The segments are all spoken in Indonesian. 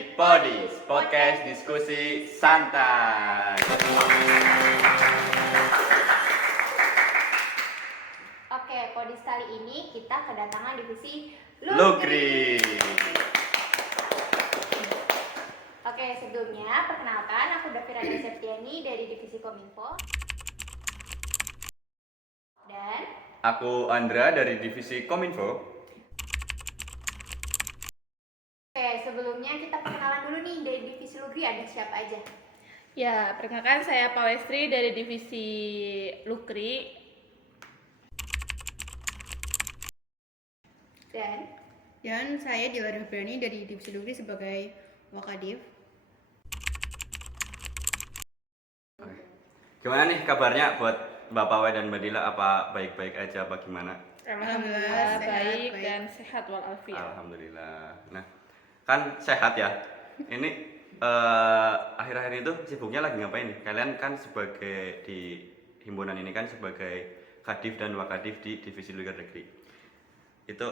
di Podis, podcast diskusi santai. Oke, Podis kali ini kita kedatangan divisi Lugri. Oke, sebelumnya perkenalkan aku Davira Septiani dari divisi Kominfo. Dan Aku Andra dari divisi Kominfo. oke, sebelumnya kita perkenalan dulu nih dari divisi Lugri ada siapa aja? Ya, perkenalkan saya Pawestri dari divisi Lukri. Dan saya Dewa Rabrani dari divisi Lugri sebagai Wakadif. Gimana nih kabarnya buat Mbak Pawe dan Mbak Dila? Apa baik-baik aja apa gimana? Alhamdulillah sehat, baik baik. dan sehat walafiat. Alhamdulillah. Nah, kan sehat ya. Ini akhir-akhir itu sibuknya lagi ngapain nih? Kalian kan sebagai di himpunan ini kan sebagai Kadif dan Wakadif di divisi Luar Negeri. Itu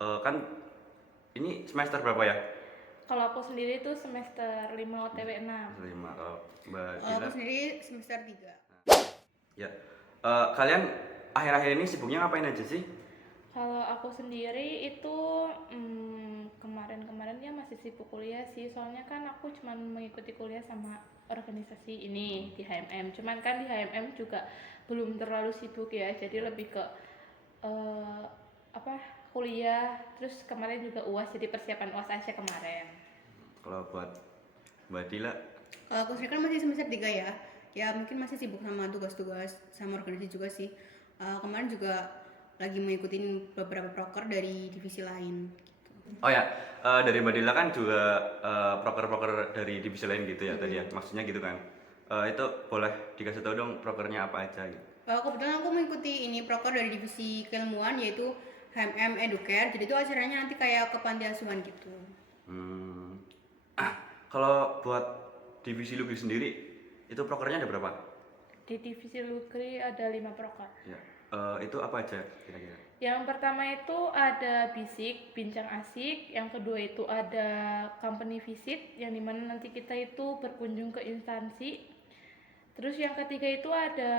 kan ini semester berapa ya? Kalau aku sendiri itu semester 5 OTW 6. 5. Kalau Mbak Aku Dila? sendiri semester 3. Ya. Kalian akhir-akhir ini sibuknya ngapain aja sih? Kalau aku sendiri itu kemarin-kemarin ya masih sibuk kuliah sih. Soalnya kan aku cuma mengikuti kuliah sama organisasi ini di HMM. Cuman kan di HMM juga belum terlalu sibuk ya. Jadi lebih ke kuliah. Terus kemarin juga UAS, jadi persiapan UAS aja kemarin. Kalau buat Mbak Dila? Kalau aku sendiri kan masih semester 3 ya. Ya mungkin masih sibuk sama tugas-tugas sama organisasi juga sih. Kemarin juga lagi mengikuti beberapa proker dari divisi lain. Oh ya, dari Mbak Dila kan juga proker-proker dari divisi lain gitu ya tadi ya, maksudnya gitu kan. Itu boleh dikasih tahu dong prokernya apa aja gitu. Kebetulan aku mengikuti ini proker dari divisi keilmuan yaitu HMM Educare. Jadi itu acaranya nanti kayak ke panti asuhan gitu. Kalau buat divisi Lugri sendiri, itu prokernya ada berapa? Di divisi Lukri ada 5 proker. Ya, itu apa aja kira-kira? Yang pertama itu ada bisik, bincang asik. Yang kedua itu ada company visit, yang dimana nanti kita itu berkunjung ke instansi. Terus yang ketiga itu ada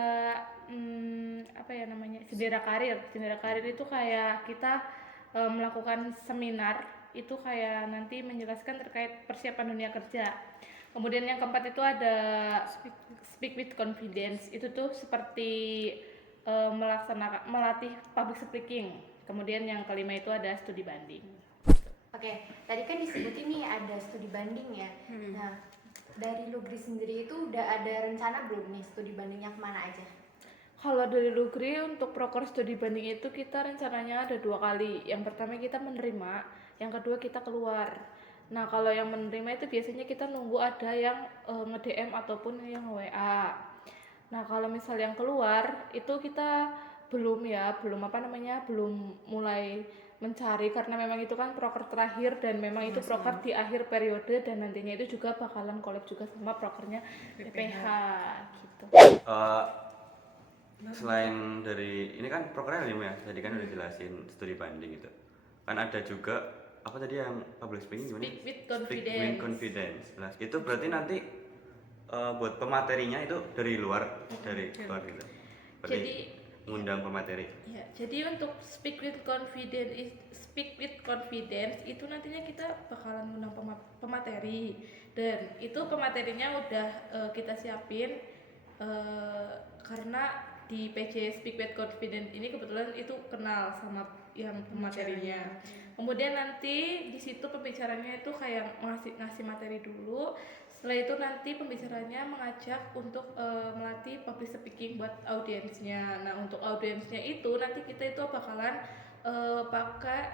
Jendela karir. Jendela karir itu kayak kita melakukan seminar, itu kayak nanti menjelaskan terkait persiapan dunia kerja. Kemudian yang keempat itu ada speak with confidence. Itu tuh seperti melatih public speaking. Kemudian yang kelima itu ada studi banding. Oke, tadi kan disebutin nih ada studi banding ya. Nah, dari Lugri sendiri itu udah ada rencana belum nih studi bandingnya kemana aja? Kalau dari Lugri untuk proker studi banding itu kita rencananya ada 2 kali. Yang pertama kita menerima, yang kedua kita keluar. Nah kalau yang menerima itu biasanya kita nunggu ada yang nge-DM ataupun yang WA. Nah kalau misal yang keluar itu kita belum mulai mencari karena memang itu kan proker terakhir dan memang itu proker di akhir periode dan nantinya itu juga bakalan collab juga sama prokernya PPH gitu. Selain dari ini kan prokernya 5 ya, tadi kan udah jelasin studi banding itu. Kan ada juga apa tadi yang public speaking gimana? Speak with Speak with confidence. Nah, itu berarti nanti buat pematerinya itu dari luar gitu. Berarti Jadi ngundang pemateri. ya, jadi untuk speak with confidence itu nantinya kita bakalan ngundang pemateri dan itu pematerinya udah kita siapin karena di PC Speak with Confidence ini kebetulan itu kenal sama yang pematerinya. Kemudian nanti di situ pembicaranya itu kayak ngasih materi dulu. Setelah itu nanti pembicaranya mengajak untuk melatih public speaking buat audiensnya. Nah untuk audiensnya itu nanti kita itu bakalan pakai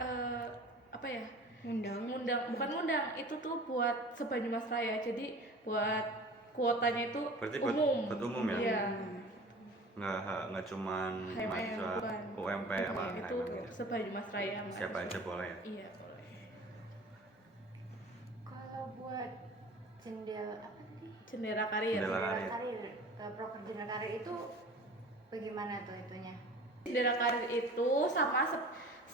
ngundang itu tuh buat se-Banyumas Raya. Jadi buat kuotanya itu Berarti umum. buat umum ya? Iya. Nggak cuman mahasiswa UMP apa itu se-Banyumas Raya. Siapa aja boleh ya? Iya boleh. Kalau buat Jendela karir. Proker jendela karir itu bagaimana tuh itunya? Jendela karir itu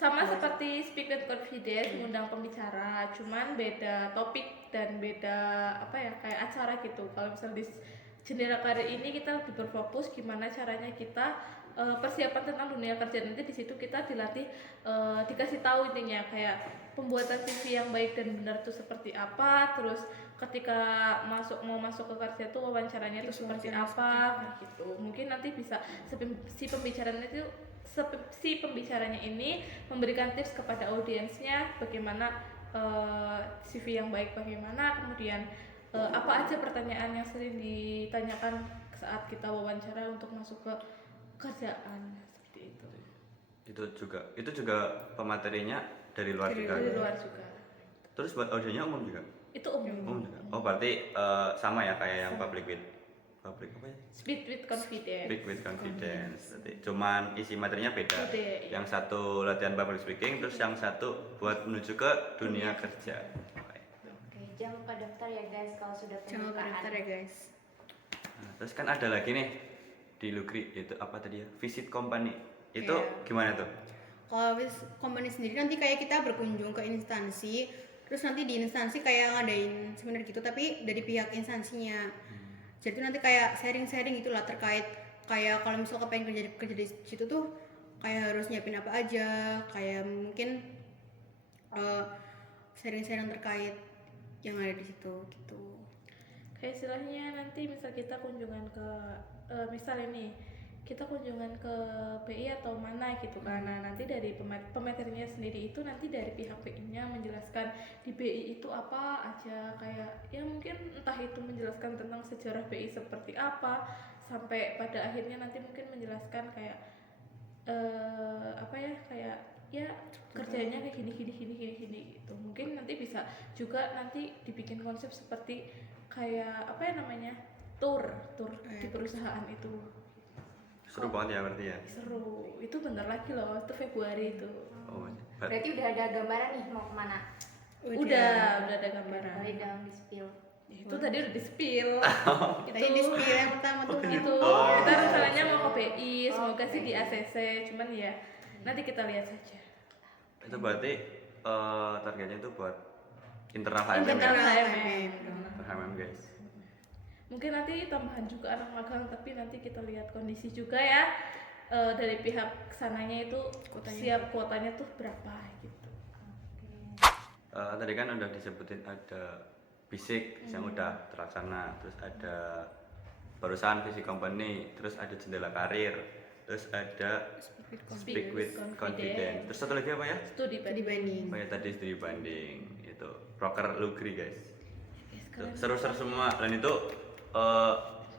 Sama seperti Speak with Confidence, mengundang pembicara, cuman beda topik dan beda apa ya, kayak acara gitu. Kalau misalnya di Jendela Karir ini kita lebih berfokus gimana caranya kita persiapan tentang dunia kerja. Nanti di situ kita dilatih, dikasih tahu intinya kayak pembuatan CV yang baik dan benar itu seperti apa, terus ketika mau masuk ke kerja tuh wawancaranya itu seperti apa gitu. Mungkin nanti bisa si pembicaranya ini memberikan tips kepada audiensnya bagaimana CV yang baik bagaimana, kemudian apa aja pertanyaan yang sering ditanyakan saat kita wawancara untuk masuk ke kerjaan seperti itu. Itu juga pematerinya dari luar juga. Dari luar juga. Terus buat audionya umum juga. Itu umum. Umum juga. Oh berarti sama ya kayak yang public apa ya? Speak with Confidence. Speak with Confidence. Jadi, cuman isi materinya beda. Iya. Yang satu latihan public speaking, terus yang satu buat menuju ke dunia kerja. Oke, jangan lupa daftar ya guys kalau sudah Jangan lupa pembukaan. daftar ya guys. Nah, terus kan ada lagi nih di Lugri itu apa tadi ya? Visit company. Itu Iya. gimana tuh? Kalau company sendiri nanti kayak kita berkunjung ke instansi, terus nanti di instansi kayak ngadain seminar gitu, tapi dari pihak instansinya. Jadi nanti kayak sharing-sharing gitulah terkait kayak kalau misal kepengen kerja di situ tuh kayak harus nyiapin apa aja, kayak mungkin sharing-sharing terkait yang ada di situ gitu. Kayak istilahnya nanti misal kita kunjungan ke misal ini kita kunjungan ke BI atau mana gitu kan. Nah, nanti dari pematerinya sendiri itu nanti dari pihak BI-nya menjelaskan di BI itu apa aja, kayak ya mungkin entah itu menjelaskan tentang sejarah BI seperti apa sampai pada akhirnya nanti mungkin menjelaskan kayak apa ya, kayak ya kerjanya kayak gini gitu. Mungkin nanti bisa juga nanti dibikin konsep seperti kayak apa ya namanya, tour di perusahaan itu. Seru banget ya berarti ya. Seru, itu bentar lagi loh, itu Februari itu. Oh, Berarti udah ada gambaran nih mau kemana? Udah ada gambaran. Boleh dong di spill. Itu tadi udah di spill. Tadi di spill yang pertama tuh Itu kita rencananya mau ke BI, semoga sih di ACC, cuman ya nanti kita lihat saja. itu berarti targetnya itu buat internal HMM ya? Internal HMM. Internal HMM guys. Mungkin nanti tambahan juga anak magang, tapi nanti kita lihat kondisi juga ya, dari pihak sananya itu siap kuotanya tuh berapa gitu. Tadi kan udah disebutin ada fisik yang udah terlaksana, terus ada perusahaan visi company, terus ada jendela karir, terus ada speak with confidence. Terus satu lagi apa ya? Studi dibanding. Oh ya tadi studi banding itu proker Lugri guys. Tuh, Keren. seru-seru semua dan itu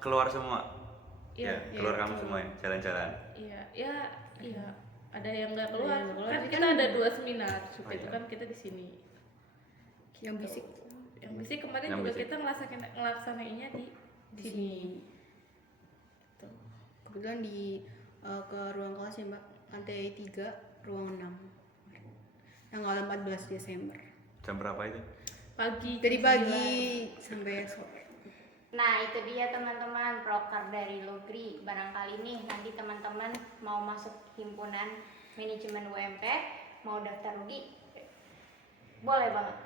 keluar semua. Iya, Ya, keluar kamu semua ya, jalan-jalan. Iya. Ada yang nggak keluar. Ada yang keluar, Kan tapi kita kan- ada 2 seminar, Oh, itu iya. kan kita di sini. Yang bisik. Yang bisik kemarin Yang juga bisik. kita ngelaksanainnya di sini. Gitu. Kebetulan ke ruang kelas ya Mbak, lantai 3, ruang 6. Tanggal 14 Desember. Jam berapa itu? Pagi. Dari jam pagi sampai sore. Nah itu dia teman-teman proker dari Lugri. Barangkali nih nanti teman-teman mau masuk himpunan manajemen UMP, mau daftar UGI, boleh banget.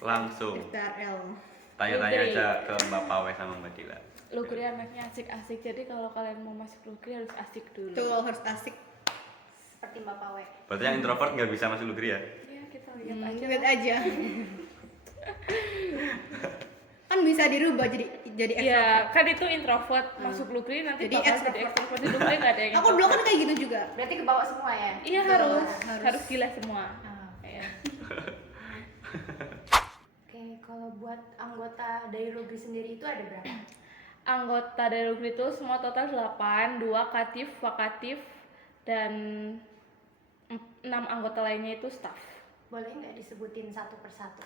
Langsung Daftar L. tanya-tanya Lugri. aja ke Mbak Pawe sama Mbak Dila. Lugri anaknya asik-asik, jadi kalau kalian mau masuk Lugri harus asik dulu. Tuh harus asik. Seperti Mbak Pawe. Berarti yang introvert nggak bisa masuk Lugri ya? Iya, kita lihat aja. Lihat aja. Kan bisa dirubah jadi Iya, kan itu introvert masuk Lugri nanti Jadi bakal jadi extrovert. Di Lugri nggak ada yang Aku dulu kan kayak gitu juga. Berarti ke bawah semua ya? Iya, harus gila semua. Ah. Iya. Oke, kalau buat anggota dari Lugri sendiri itu ada berapa? Anggota dari Lugri itu semua total 8, 2 katif, vakatif, dan 6 anggota lainnya itu staff. Boleh nggak disebutin satu persatu?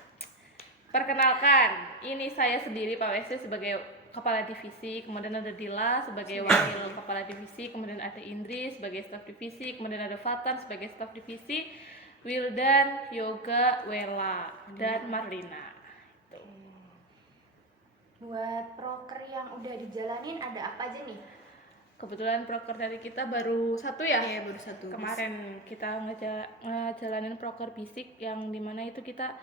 Perkenalkan, ini saya sendiri Pak Wesli sebagai kepala divisi, kemudian ada Dila sebagai wakil kepala divisi, kemudian ada Indri sebagai staf divisi, kemudian ada Fatan sebagai staf divisi, Wildan, Yoga, Wela, dan Marlina. Itu. Buat proker yang udah dijalanin ada apa aja nih? Kebetulan proker dari kita baru satu ya. Iya, baru satu. Kemarin kita ngejalanin proker bisik yang dimana itu kita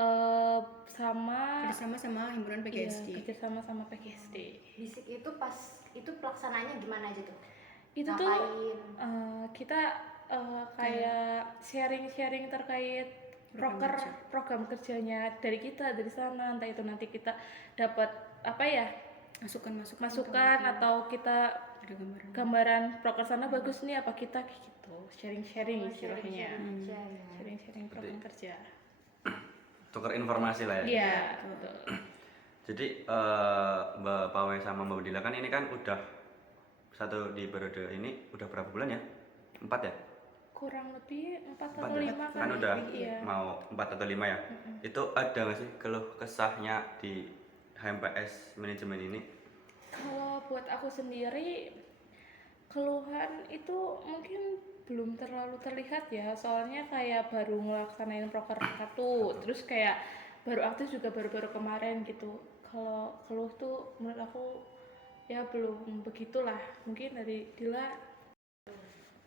eh, sama Kerjasama sama himpunan PGSD. kerjasama sama PGSD. Bisik itu pas itu pelaksanaannya gimana aja tuh? Itu tuh Ngapain? kita kayak sharing-sharing terkait program kerjanya dari kita dari sana, entah itu nanti kita dapat apa ya masukan atau kita ada gambaran. gambaran proker sana bagus nih apa kita kayak gitu sharing-sharing istilahnya Kerja, ya. sharing-sharing program kerja. Tukar informasi lah ya. Iya betul. Jadi Mbak Pawai sama Mbak Udila kan ini kan udah satu di periode ini udah berapa bulan ya? 4 ya? Kurang lebih 4 4 atau ya? 5 Kan udah iya. mau 4 atau 5 ya? Itu ada nggak sih keluh kesahnya di HMPS manajemen ini? Kalau buat aku sendiri keluhan itu mungkin belum terlalu terlihat ya, soalnya kayak baru ngelaksanain proker satu, terus kayak baru aktif juga baru-baru kemarin gitu. Kalau keluh tuh menurut aku ya belum begitulah, mungkin dari Dila.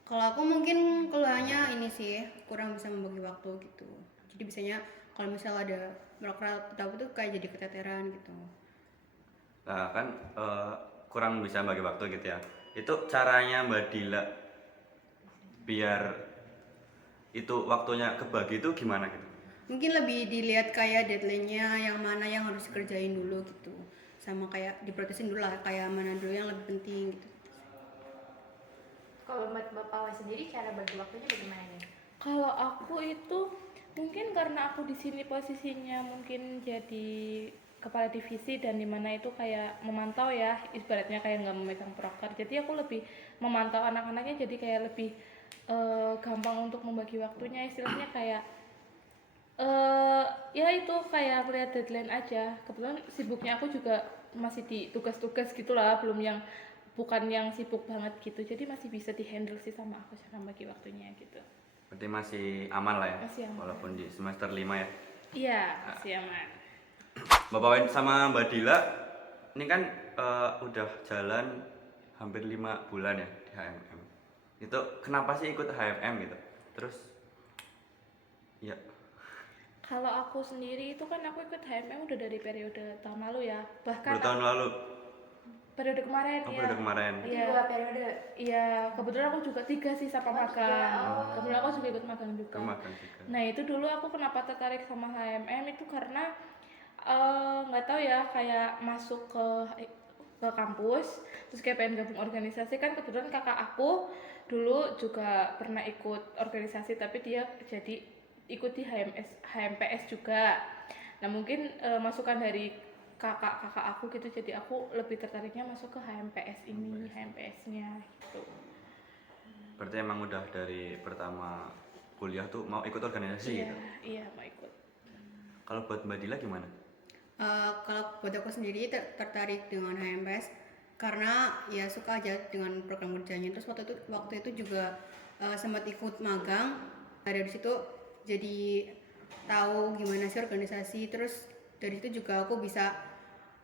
Kalau aku mungkin keluhannya ini sih kurang bisa membagi waktu gitu. Jadi biasanya kalau misalnya ada proker atau tuh kayak jadi keteteran gitu. Nah kan kurang bisa bagi waktu gitu ya. Itu caranya Mbak Dila biar itu waktunya kebagi itu gimana gitu? Mungkin lebih dilihat kayak deadline-nya yang mana yang harus dikerjain dulu gitu. Sama kayak diprotesin dulu lah kayak mana dulu yang lebih penting gitu. Kalau buat Bapak sendiri cara bagi waktunya bagaimana nih? Kalau aku itu mungkin karena aku di sini posisinya mungkin jadi kepala divisi dan dimana itu kayak memantau ya, ibaratnya kayak nggak memegang proker, jadi aku lebih memantau anak-anaknya, jadi kayak lebih gampang untuk membagi waktunya, istilahnya kayak ya itu kayak melihat deadline aja. Kebetulan sibuknya aku juga masih di tugas-tugas gitulah, belum yang bukan yang sibuk banget gitu, jadi masih bisa dihandle sih sama aku cara bagi waktunya gitu. Berarti masih aman lah ya? Masih aman. Walaupun di semester 5 ya? Iya, masih aman. Mbak Pawen sama Mbak Dila ini kan udah jalan hampir 5 bulan ya di HMM. Itu kenapa sih ikut HMM gitu? Terus ya Kalau aku sendiri itu kan aku ikut HMM udah dari periode tahun lalu ya, bahkan bertahun lalu, periode kemarin ya. periode kemarin. Iya. 2 periode. Iya, kebetulan aku juga 3 sih sama magang. Oh. Kebetulan aku juga ikut magang juga. Kemakan juga. Nah itu dulu aku kenapa tertarik sama HMM itu karena nggak tahu ya, kayak masuk ke kampus terus kayak pengen gabung organisasi. Kan kebetulan kakak aku dulu juga pernah ikut organisasi tapi dia jadi ikut di HMPS juga. Nah mungkin masukan dari kakak aku gitu, jadi aku lebih tertariknya masuk ke HMPS ini, HMPS-nya gitu. Berarti emang udah dari pertama kuliah tuh mau ikut organisasi Iya, gitu. iya mau ikut. Kalau buat Mbak Dila gimana? Kalau buat aku sendiri tertarik dengan HMPS karena ya suka aja dengan program kerjanya. Terus waktu itu juga sempat ikut magang. Dari situ jadi tahu gimana sih organisasi. Terus dari itu juga aku bisa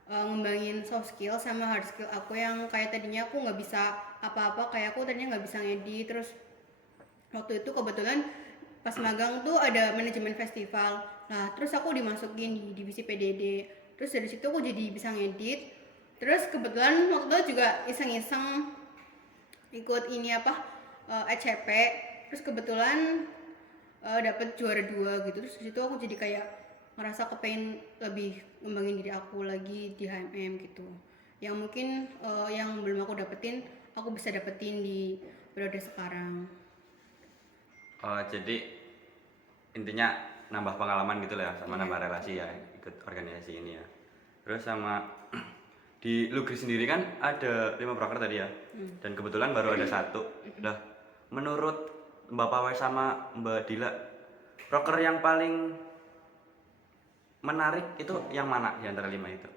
ngembangin soft skill sama hard skill aku yang kayak tadinya aku nggak bisa apa-apa, kayak aku tadinya nggak bisa ngedit. Terus waktu itu kebetulan pas magang tuh ada manajemen festival. Nah terus aku dimasukin di divisi PDD. Terus dari situ aku jadi bisa ngedit. Terus kebetulan waktu itu juga iseng-iseng ikut ini ECP. Terus kebetulan dapet juara 2 gitu. Terus di situ aku jadi kayak ngerasa kepengen lebih ngembangin diri aku lagi di HMM gitu. Yang mungkin yang belum aku dapetin, aku bisa dapetin di periode sekarang. Jadi intinya nambah pengalaman gitu lah ya, sama nambah relasi ya ikut organisasi ini ya. Terus sama di Lugri sendiri kan ada 5 proker tadi ya, dan kebetulan baru ada 1. Nah, menurut Mbak Pawai sama Mbak Dila, proker yang paling menarik itu yang mana di antara 5 itu?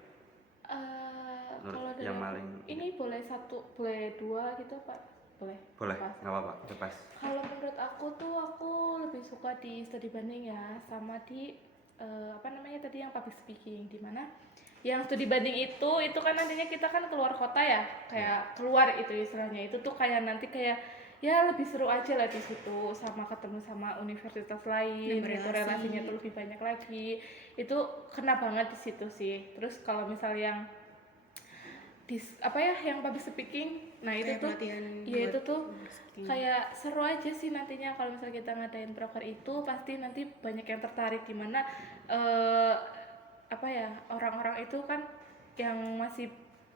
Kalau yang dari paling ini boleh 1, boleh 2 gitu Pak? Boleh? boleh, Pas. nggak apa-apa, bebas. Kalau menurut aku tuh aku lebih suka di studi banding ya, sama di apa namanya tadi yang public speaking, di mana yang studi banding itu kan nantinya kita kan keluar kota ya, kayak keluar itu istilahnya. Itu tuh kayak nanti kayak ya lebih seru aja lah di situ, sama ketemu sama universitas lain, gitu, Berrelasi. relasinya tuh lebih banyak lagi. Itu kena banget di situ sih. Terus kalau misal yang apa ya, yang public speaking, nah itu Kayak tuh pelatihan ya buat itu tuh public speaking. kayak seru aja sih nantinya kalau misalnya kita ngadain proker itu, pasti nanti banyak yang tertarik, gimana apa ya, orang-orang itu kan yang masih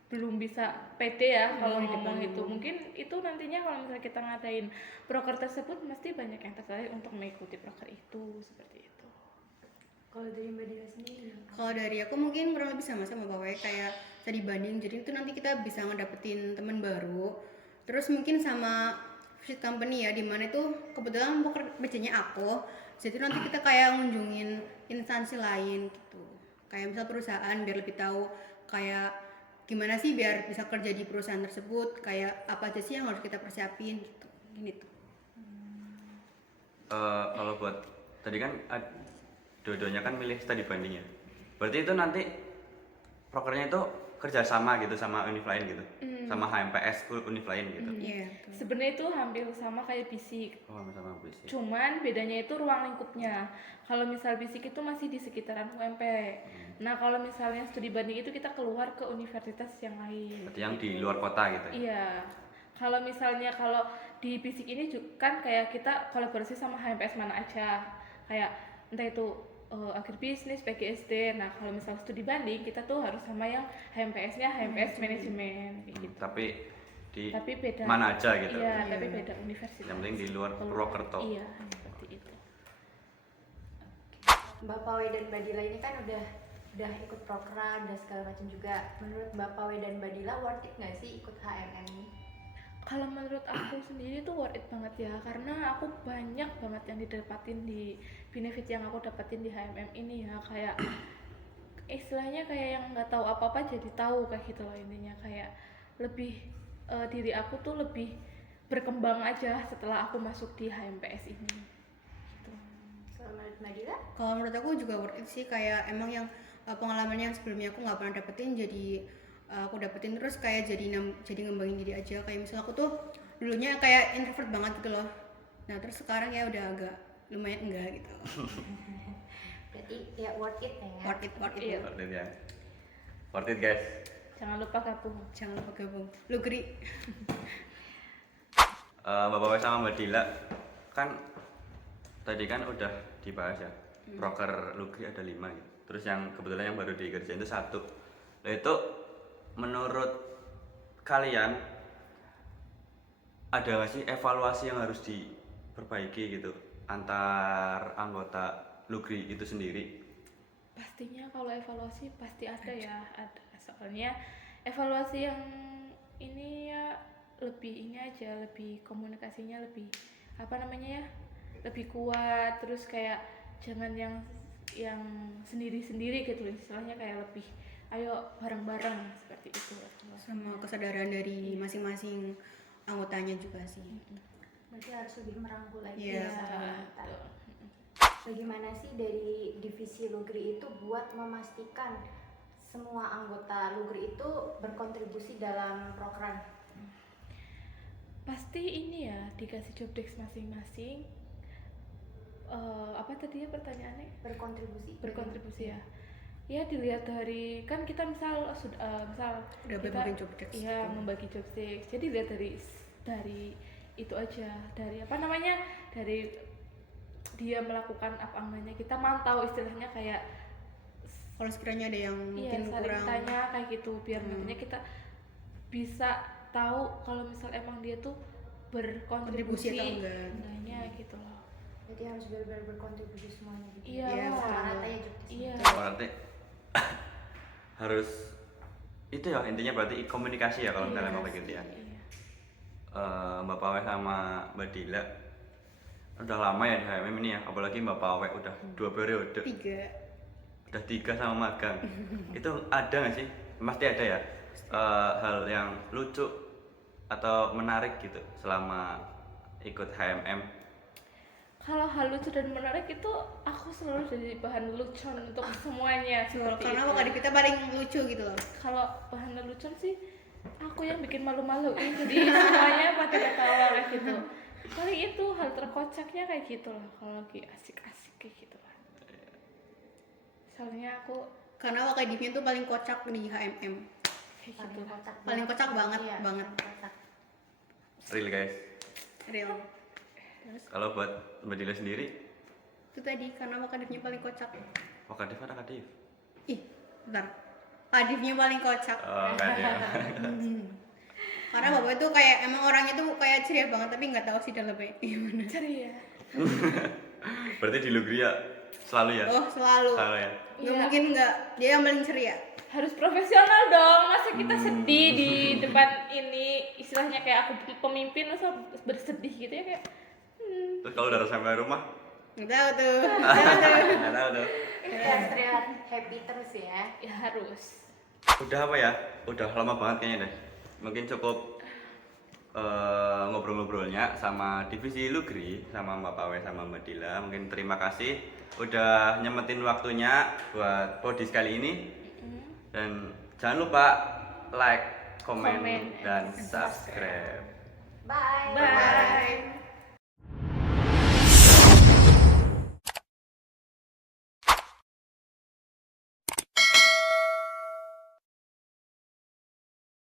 belum bisa pede ya kalau di depan ngomong itu. umum. Mungkin itu nantinya kalau misalnya kita ngadain proker tersebut, mesti banyak yang tertarik untuk mengikuti proker itu, seperti itu. Kalau dari Mbak Dila sendiri, Kalau dari aku mungkin kurang lebih sama pokoknya kayak tadi banding, jadi itu nanti kita bisa ngedapetin teman baru. Terus mungkin sama visit company ya, dimana itu kebetulan kerjanya aku, jadi nanti kita kayak ngunjungin instansi lain gitu, kayak misal perusahaan, biar lebih tahu kayak gimana sih biar bisa kerja di perusahaan tersebut, kayak apa aja sih yang harus kita persiapin gitu, gini tuh. Kalau buat tadi kan dua-duanya kan milih studi banding ya. Berarti itu nanti prokernya itu kerjasama gitu sama univ lain gitu, sama HMPS univ lain gitu. Iya, betul. Sebenarnya itu hampir sama kayak bisik, Oh, sama bisik. cuman bedanya itu ruang lingkupnya. Kalau misal bisik itu masih di sekitaran UMP. Nah kalau misalnya studi banding itu kita keluar ke universitas yang lain. Berarti yang di luar kota gitu ya. Iya. Kalau misalnya kalau di bisik ini kan kayak kita kolaborasi sama HMPS mana aja, kayak entah itu agribisnis, PGSD. Nah kalau misal studi banding kita tuh harus sama yang HMPS-nya HMPS manajemen kayak gitu. Tapi beda. mana aja gitu. Iya, tapi beda universitas. Yang penting di luar Purwokerto. Iya, seperti itu. Mbak Pawe dan Mbak Dila ini kan udah ikut program dan segala macam juga. Menurut Mbak Pawe dan Mbak Dila worth it nggak sih ikut HMM ini? Kalau menurut aku sendiri tuh worth it banget ya, karena aku banyak banget yang didapatin di benefit yang aku dapatin di HMM ini ya, kayak istilahnya kayak yang nggak tahu apa-apa jadi tahu kayak gitu loh intinya, kayak lebih diri aku tuh lebih berkembang aja setelah aku masuk di HMPS ini. Gitu. Kalau menurut Mbak Dila? Kalau menurut aku juga worth it sih, kayak emang yang pengalaman yang sebelumnya aku nggak pernah dapetin, jadi aku dapetin terus kayak jadi ngembangin diri aja. Kayak misal aku tuh dulunya kayak introvert banget gitu loh, nah terus sekarang ya udah agak lumayan enggak gitu. Berarti ya worth it ya. Worth it Iya. Worth it ya. Worth it guys. Jangan lupa gabung. Jangan lupa gabung. Lugri. Mbak Pawe sama Mbak Dila kan tadi kan udah dibahas ya, proker Lugri ada 5 gitu. Terus yang kebetulan yang baru dikerjain itu 1. Nah itu menurut kalian ada nggak sih evaluasi yang harus diperbaiki gitu antar anggota Lugri itu sendiri? Pastinya kalau evaluasi pasti ada ya, ada. Soalnya evaluasi yang ini ya lebih ini aja, lebih komunikasinya lebih apa namanya ya, lebih kuat. Terus kayak jangan yang sendiri-sendiri gitu, istilahnya kayak lebih ayo bareng-bareng seperti itu. Sama kesadaran dari masing-masing anggotanya juga sih. Berarti harus lebih merangkul lagi Iya, ya sama anggota. betul. Bagaimana sih dari divisi Lugri itu buat memastikan semua anggota Lugri itu berkontribusi dalam program? Pasti ini ya dikasih job desk masing-masing. Apa tadi ya pertanyaannya? Berkontribusi ya. Ya dilihat dari kan kita misal misal Udah kita berbagi job desk. iya membagi job desk. Jadi lihat dari itu aja, dari apa namanya, dari dia melakukan apa enggaknya, kita mantau istilahnya kayak Kalau sekiranya ada yang iya mungkin saling kurang, tanya kayak gitu, biar nantinya kita bisa tahu kalau misal emang dia tuh Kontribusi berkontribusi atau enggak. enggaknya gitu loh. Jadi harus benar-benar berkontribusi semuanya gitu. Iya, Iya, Sama betul. rata ya job desk. Iya. Berarti harus itu ya intinya, berarti komunikasi ya kalau misalnya mau kayak gitu ya. Iya. Mbak Pawe sama Mbak Dila udah lama ya di HMM ini ya, apalagi Mbak Pawe udah 2 periode, 3. udah 3 sama magang. Itu ada nggak sih, pasti ada ya, hal yang lucu atau menarik gitu selama ikut HMM? kalau hal lucu dan menarik itu aku selalu jadi bahan lelucon untuk semuanya seperti Karena itu. Kak Div kita paling lucu gitu loh. Kalau bahan lelucon sih aku yang bikin malu-maluin, jadi semuanya pada ketawa kayak gitu. Paling itu hal terkocaknya kayak gitu lah kalau lagi asik-asik kayak gitu lah. Soalnya aku Karena Kak Divnya tuh paling kocak di HMM. kayak gitu. Paling kocak. Paling kocak banget, Iya, banget. paling kocak. Real guys. Real. Kalau buat Mbak Dila sendiri, Itu tadi karena Kak Divnya paling kocak. oh Kadif ada Kadif. Ih, bentar. Kak Divnya paling kocak. Oh, Kadif. Karena bapak itu kayak emang orangnya tuh kayak ceria banget tapi nggak tahu sih dalamnya gimana. Ceria. Berarti di Lugria selalu ya? Oh selalu. Selalu ya? Nggak Iya. mungkin nggak. Dia yang paling ceria. Harus profesional dong, masa kita sedih di depan ini, istilahnya kayak aku pemimpin terus aku bersedih gitu ya kayak Terus kalau udah sampai rumah, Nggak tahu tuh. nggak tahu tuh. Terlihat happy terus ya. ya harus. Udah apa ya? Udah lama banget kayaknya deh. Mungkin cukup ngobrol-ngobrolnya sama divisi Lugri sama Mbak Pawe sama Mbak Dila. Mungkin terima kasih udah nyemetin waktunya buat podis kali ini. Dan jangan lupa like, komen, Komen, dan subscribe. Bye. Bye.